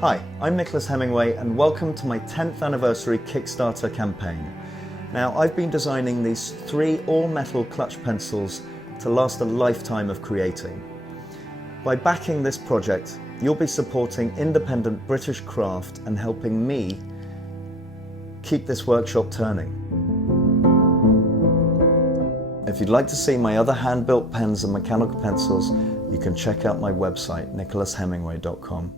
Hi, I'm Nicholas Hemingway and welcome to my 10th anniversary Kickstarter campaign. Now, I've been designing these 3 all-metal clutch pencils to last a lifetime of creating. By backing this project, you'll be supporting independent British craft and helping me keep this workshop turning. If you'd like to see my other hand-built pens and mechanical pencils, you can check out my website, nicholaszhemingway.com.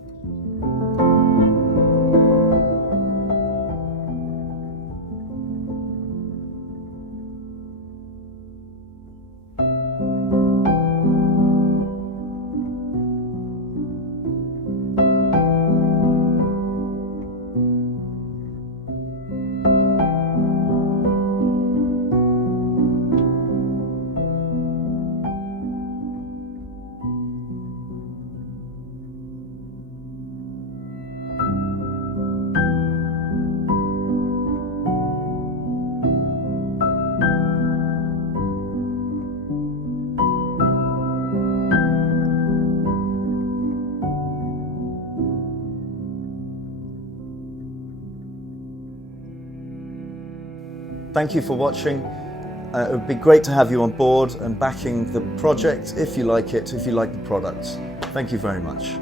Thank you for watching. It would be great to have you on board and backing the project if you like it, if you like the products. Thank you very much.